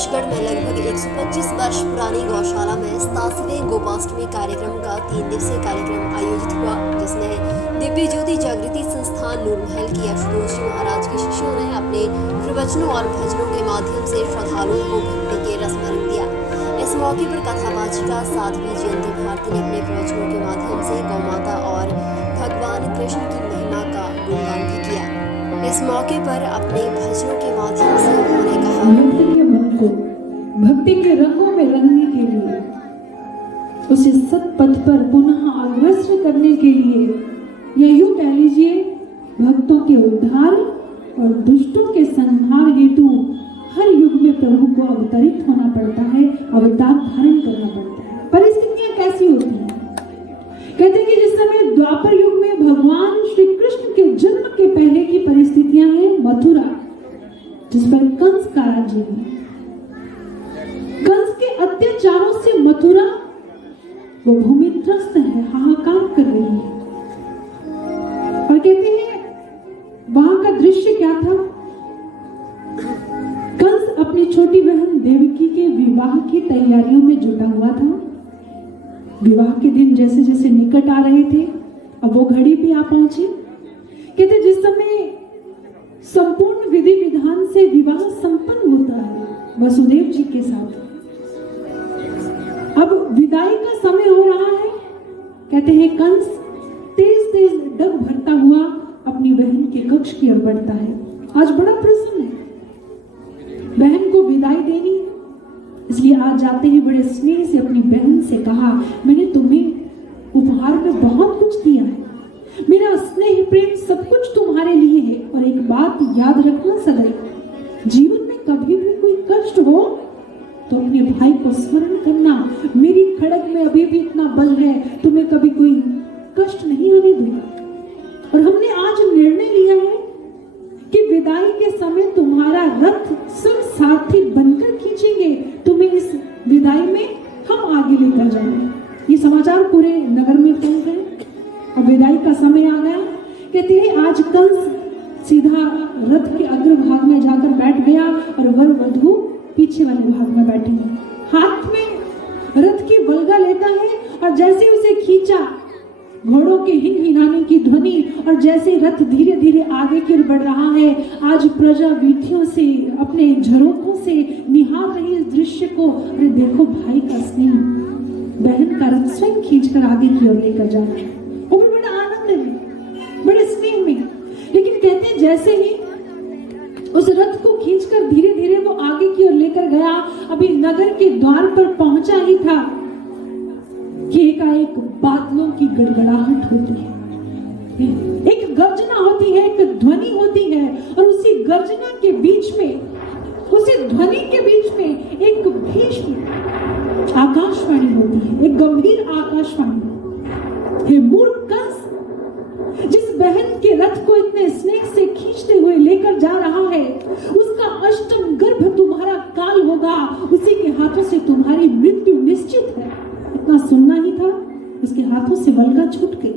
कुशगढ़ में लगभग 125 वर्ष पुरानी गौशाला में 87वें गोपाष्टमी कार्यक्रम का 3 दिवसीय कार्यक्रम आयोजित हुआ, जिसमें दिव्य ज्योति जागृति संस्थान नूरमहल की आशुतोष जी महाराज के शिष्यों ने अपने प्रवचनों और भजनों के माध्यम से श्रद्धालुओं को भक्ति के रस में रंग दिया। इस मौके पर कथावाचिका साध्वी जयंती भारती ने अपने प्रवचनों के माध्यम से गौ माता और भगवान कृष्ण की महिमा का गुणगान भी किया। इस मौके पर अपने भजनों के माध्यम से उन्होंने कहा, मन को भक्ति के रंगों में रंगने के लिए, उसे सत्पथ पर पुनः अग्रसर करने के लिए, या यूं कह लीजिए भक्तों के उद्धार और दुष्टों के संहार हेतु हर युग में प्रभु को अवतरित होना पड़ता है, अवतार धारण करना पड़ता है। परिस्थितियां कैसी होती हैं? कहते हैं कि जिस समय द्वापर युग में भगवान श्री कृष्ण के जन्म के पहले की परिस्थितियां हैं मथुरा, जिस पर कंस का राज्य है। कंस के अत्याचारों से मथुरा वो भूमि त्रस्त है, हाहाकार कर रही है। और कहते हैं वहां का दृश्य क्या था? कंस अपनी छोटी बहन देवकी के विवाह की तैयारियों में जुटा हुआ था। विवाह के दिन जैसे जैसे निकट आ रहे थे, अब वो घड़ी भी आ पहुंची। कहते जिस समय संपूर्ण विधि विधान से विवाह संपन्न होता है वसुदेव जी के साथ, अब विदाई का समय हो रहा है। कहते हैं कंस तेज तेज डग भरता हुआ अपनी बहन के कक्ष की ओर बढ़ता है। आज बड़ा प्रसन्न है, बहन को विदाई देनी, इसलिए आज जाते ही बड़े स्नेह से अपनी बहन से कहा, मैंने तुम्हें उपहार में बहुत कुछ दिया है, मेरा स्नेह प्रेम सब कुछ तुम्हारे लिए है। और एक बात याद रखना सदैव, जीवन में कभी भी कोई कष्ट हो तो अपने भाई को स्मरण करना, मेरी खड़ग में अभी भी इतना बल है, तुम्हें कभी कोई कष्ट नहीं आने दूंगा। और हमने आज निर्णय लिया है कि विदाई के समय तुम्हारा रथ सब साथी बनकर खींचेंगे, तुम्हें इस विदाई में हम आगे लेकर जाएंगे। ये समाचार पूरे नगर में फैल गए। अब विदाई का समय आ गया। कहते हैं आज कंस सीधा रथ के अग्रभाग में जाकर बैठ गया और वर वधू पीछे वाले भाग में बैठे हैं। हाथ में रथ की बलगा लेता है और जैसे उसे खींचा, घोड़ों के हिनहिनाने की ध्वनि, और जैसे रथ धीरे धीरे आगे की ओर बढ़ रहा है, आज प्रजा वीथियों से अपने झरोकों से निहार रही इस दृश्य को। अरे देखो भाई का स्नेह, बहन का रथ स्वयं खींचकर आगे की ओर लेकर जा रहा है। वो भी बड़ा आनंद है, बड़े स्नेह में। लेकिन कहते हैं जैसे ही उस रथ को खींचकर धीरे धीरे वो आगे की ओर लेकर गया, अभी नगर के द्वार पर पहुंचा ही था कि एकाएक बादलों की गड़गड़ाहट होती है, एक गर्जना होती है, एक ध्वनि होती है, और उसी गर्जना के बीच में, उसी ध्वनि के बीच में एक भीषण आकाशवाणी होती है, एक गंभीर आकाशवाणी। हे मूर्ख कंस, जिस बहन के रथ को इतने स्नेह से खींचते हुए लेकर जा रहा है, उसका अष्टम गर्भ तुम्हारा काल होगा, उसी के हाथों से तुम्हारी मृत्यु निश्चित है। इतना सुनना ही था, उसके हाथों से बलगा छूट गई।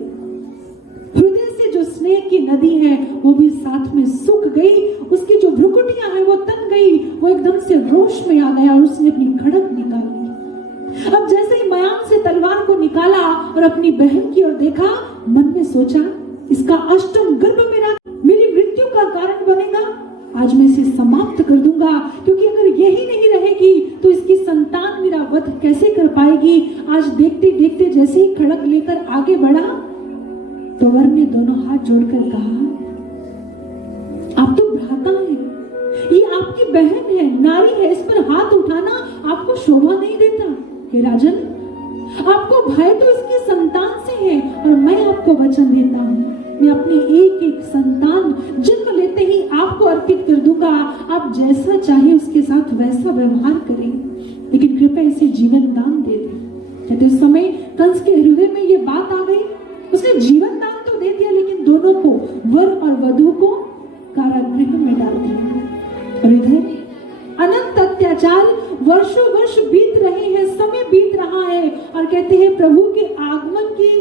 हृदय से जो स्नेह की नदी है वो भी साथ में सूख गई, उसकी जो भ्रुकुटियां हैं वो तन गई, वो एकदम से रोष में आ गया और उसने अपनी खड़ग निकाल ली। अब जैसे ही मयान से तलवार को निकाला और अपनी बहन की ओर देखा, मन में सोचा इसका अष्टम गर्भ मेरी मृत्यु का कारण बनेगा, आज मैं इसे समाप्त कर दूंगा, क्योंकि अगर यही नहीं रहेगी तो इसकी संतान मेरा वध कैसे कर पाएगी। आज देखते देखते जैसे ही खड़ग लेकर आगे बढ़ा तो वर ने दोनों हाथ जोड़कर कहा, आप तो भ्राता हैं, ये आपकी बहन है, नारी है, इस पर हाथ उठाना आपको शोभा नहीं देता। हे राजन, आपको भय तो इसकी संतान से है, और मैं आपको वचन देता हूँ, मैं अपनी एक एक संतान जन्म लेते ही आपको अर्पित कर दूंगा। आप जैसा चाहे उसके साथ वैसा व्यवहार करें, लेकिन कृपया इसे जीवन दान दे दें। कहते उस समय कंस के हृदय में ये बात आ गई, उसने जीवन दान तो दे दिया, लेकिन दोनों को, वर और वधू को, कारागृह में डाल दिया। और इधर अनंत अत्याचार वर्षों वर्ष बीत रहे हैं, समय बीत रहा है, और कहते हैं प्रभु के आगमन की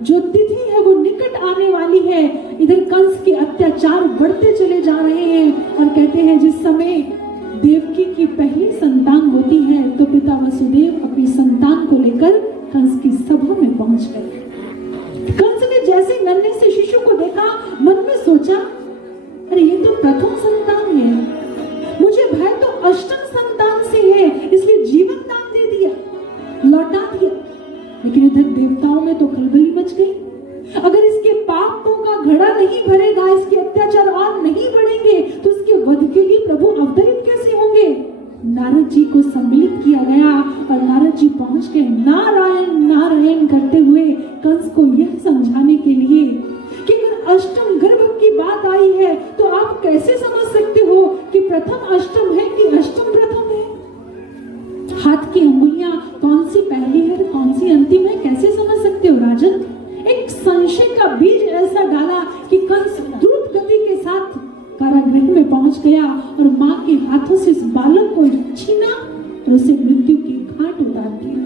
जो तिथि है वो निकट आने वाली है। इधर कंस के अत्याचार बढ़ते चले जा रहे हैं, और कहते हैं जिस समय देवकी की पहली संतान होती है तो पिता वसुदेव अपनी संतान को लेकर कंस की सभा में पहुंच गए। कंस ने जैसे नन्हे से शिशु को देखा, मन में सोचा, अरे ये तो प्रथम संतान है, मुझे भय तो अष्टम संतान से है, इसलिए जीवन दान दे दिया, लौटा दिया। लेकिन इधर देवताओं में तो खलबली मच गई। अगर इसके पापों का घड़ा नहीं भरेगा, इसके अत्याचार और नहीं बढ़ेंगे, तो इसके वध के लिए प्रभु अवतरित कैसे होंगे? नारद जी को सम्मिलित किया गया और नारद जी पहुंच गए नारायण नारायण करते हुए कंस को यह समझाने के लिए कि अगर अष्टम गर्भ की बात आई है तो आप कैसे समझ सकते हो कि प्रथम अष्टम है कि अष्टम प्रथम है? हाथ की अंगुलियां कौन सी पहली है कौन सी अंतिम है, कैसे समझ सकते हो राजन? एक संशय का बीज ऐसा डाला कि कंस द्रुत गति के साथ कारागृह में पहुंच गया और मां के हाथों से इस बालक को छीना और उसे मृत्यु की घाट उतार दिया।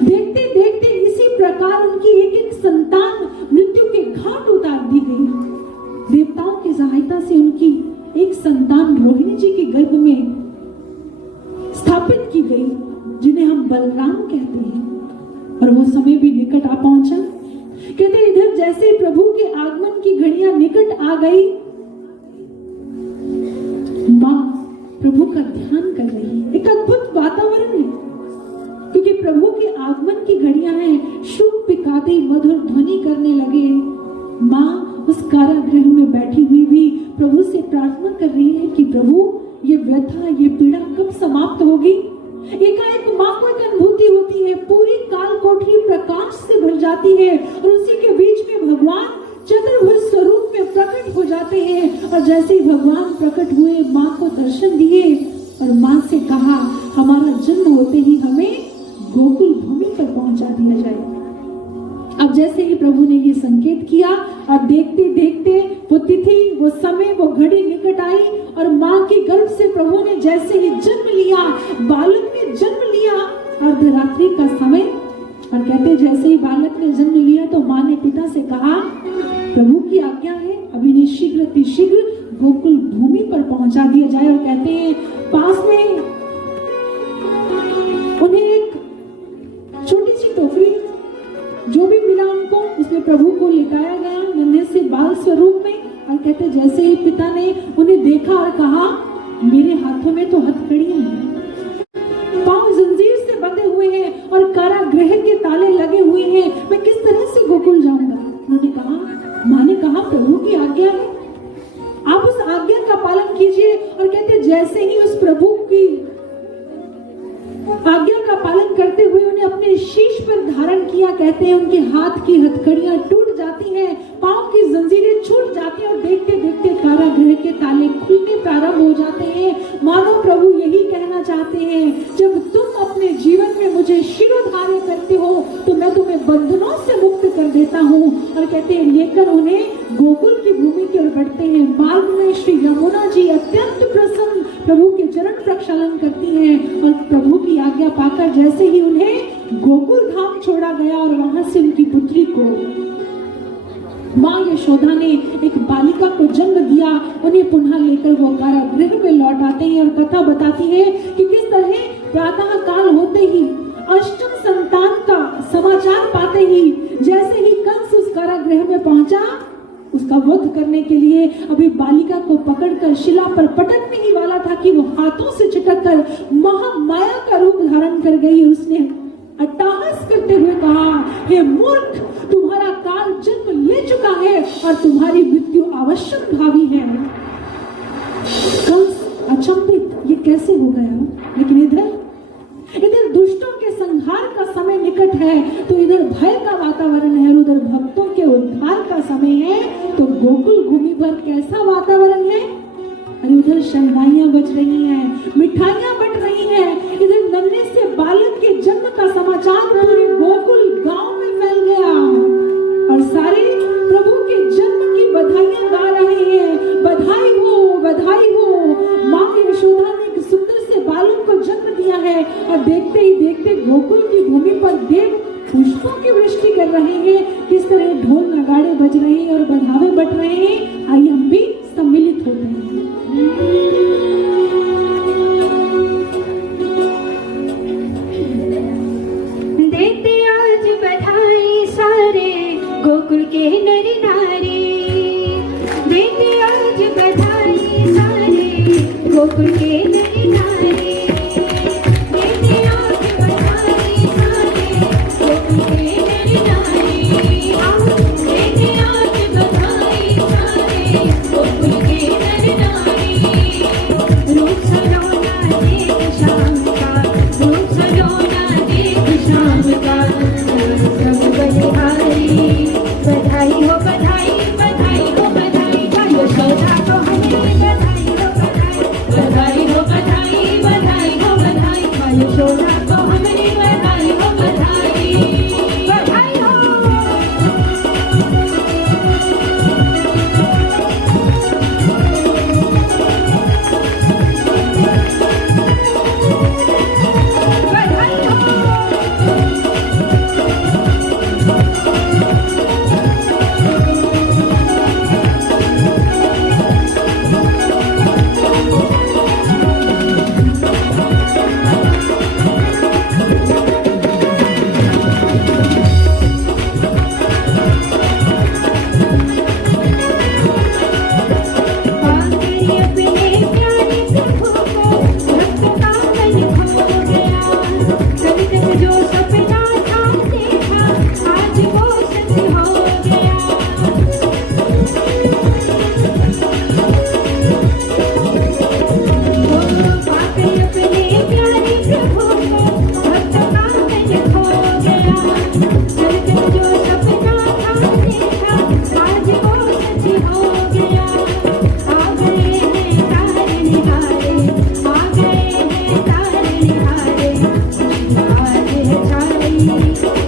देखते देखते इसी प्रकार उनकी एक एक संतान मृत्यु के घाट उतार दी गई। देवताओं की सहायता से उनकी एक संतान रोहिणी जी के गर्भ में स्थापित की गई, जिन्हें हम बलराम कहते हैं। और वो समय भी निकट आ पहुंचा। कहते इधर जैसे प्रभु के आगमन की घड़ियां निकट आ गई, मां प्रभु का ध्यान कर रही है। एक अद्भुत वातावरण है, क्योंकि प्रभु के आगमन की घड़ियां हैं। शुभ पिकाती मधुर ध्वनि करने लगे। मां उस कारागृह में बैठी हुई भी प्रभु से प्रार्थना कर रही है कि प्रभु ये व्यथा ये पीड़ा कब समाप्त होगी? एकाएक मां को एक अनुभूति होती है, पूरी काल कोठरी प्रकाश से भर जाती है और उसी के बीच में भगवान चतुर्भुज स्वरूप में प्रकट हो जाते हैं। और जैसे ही भगवान प्रकट हुए, मां को दर्शन दिए और मां से कहा, हमारा जन्म होते ही हमें गोकुल भूमि पर पहुंचा दिया जाए। अब जैसे ही प्रभु ने ये संकेत किया और देखते देखते वो तिथि वो समय वो घड़ी निकट आई और मां के गर्भ से प्रभु ने जैसे ही जन्म लिया, बालक ने जन्म लिया अर्धरात्रि का समय। और कहते जैसे ही बालक ने जन्म लिया तो मां ने पिता से कहा, प्रभु की आज्ञा है अभी इन्हें शीघ्र अतिशीघ्र गोकुल भूमि पर पहुंचा दिया जाए। और कहते हैं पास में उन्हें एक छोटी सी टोकरी जो भी मिला उनको, उसमें प्रभु को लिटाया गया नन्हे से बाल स्वरूप में। और कहते जैसे ही पिता ने उन्हें देखा और कहा, मेरे हाथों में तो हथकड़ियां हैं, पांव जंजीर से बंधे हुए हैं और कारागृह के ताले लगे हुए हैं, मैं किस तरह से गोकुल जाऊंगा? उन्होंने कहा, मां ने कहा प्रभु की आज्ञा है, आप उस आज्ञा का पालन कीजिए। और कहते जैसे ही उस प्रभु की आज्ञा का पालन करते हुए उन्हें अपने शीश पर धारण किया, कहते हैं उनके हाथ की हथकड़ियां टूट जाती हैं, पांव की जंजीरें छूट जाती हैं और देखते देखते कारागृह के ताले खुलने प्रारंभ हो जाते हैं। मानो प्रभु यही कहना चाहते हैं, जब तुम अपने जीवन में मुझे शिरोधार्य करते हो तो मैं तुम्हें बंधनों से मुक्त कर देता हूँ। और कहते हैं लेकर उन्हें गोकुल की भूमि की ओर बढ़ते हैं। मार्ग में श्री यमुना जी अत्यंत प्रसन्न प्रभु के चरण प्रक्षालन करती हैं और प्रभु की आज्ञा पाकर जैसे ही उन्हें गोकुल धाम छोड़ा गया और वहां से उनकी पुत्री को मां यशोदा ने एक बालिका को जन्म दिया, उन्हें पुनः लेकर वो कारागृह में लौट आते हैं। और कथा बताती है कि किस तरह प्रातः काल होते ही अष्टम संतान का समाचार पाते ही जैसे ही कंस उस कारागृह में पहुंचा, उसका वध करने के लिए अभी बालिका को पकड़कर शिला पर पटकने ही वाला था कि वो हाथों से झटककर महामाया का रूप धारण कर गई। उसने अट्टहास करते हुए कहा, हे मूर्ख, तुम्हारा काल जन्म ले चुका है और तुम्हारी मृत्यु अवश्य भावी है। कंस अचंभित, ये कैसे हो गया? लेकिन इधर दुष्टों के संहार का समय निकट है तो इधर भय का वातावरण है, उधर भक्तों के उद्धार का समय है। तो गोकुल भूमि पर कैसा वातावरण है? अरे उधर शहनाइयां बज रही हैं, मिठाइयां बट रही हैं। इधर नन्हे से बालक के जन्म का समाचार पूरे गोकुल गांव में फैल गया और सारे प्रभु के जन्म की बधाइयां गा रहे हैं। बधाई हो, बधाई हो, मां यशोदा ने एक सुंदर से बालक को जन्म दिया है। और देखते ही देखते गोकुल की भूमि पर देव पुष्पों की वृष्टि कर रहे हैं। किस तरह ढोल नगाड़े बज रहे हैं और बधावे बट रहे हैं। आइए हम भी सम्मिलित होते हैं। गोकुल के नर नारी देते आज बधाई सारे गोकुल के नर नारी देते आज बधाई सारे गोकुल के नर नारी आओ देते आज बधाई सारे गोकुल के नर नारी रूप सलोना देख शाम का रूप सलोना देख शाम का सब बलिहारी बधाई हो बधाई बधाई हो बधाई भाई यशोदा को हमें बधाई हो बधाई बधाई हो बधाई बधाई हो बधाई भाई यशोदा को हमें बधाई हो बधाई बधाई हो बधाई हो पागल अपने प्यारे प्रभु को भक्त का मन खो गया कभी तक जो सपना था देखा आज वो सच हो गया वो पागल अपने प्यारे प्रभु को भक्त का मन खो गया कभी तक जो सपना था देखा आज वो सच हो गया आ गए हैं तारनिहारे आ गए हैं तारनिहारे आज है छाई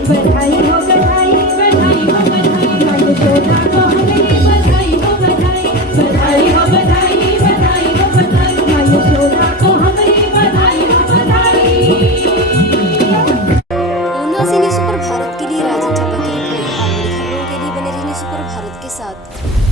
बधाई हो बधाई बधाई हो बधाई माँ यशोदा को हमें बधाई हो बधाई बधाई हो बधाई बधाई हो बधाई माँ यशोदा को हमें बधाई हो बधाई ऊना से न्यूज़ सुपर भारत के लिए राजन ठप्पा की रिपोर्ट। आप बड़ी खबरों के लिए बने रहिए न्यूज़ सुपर भारत के साथ।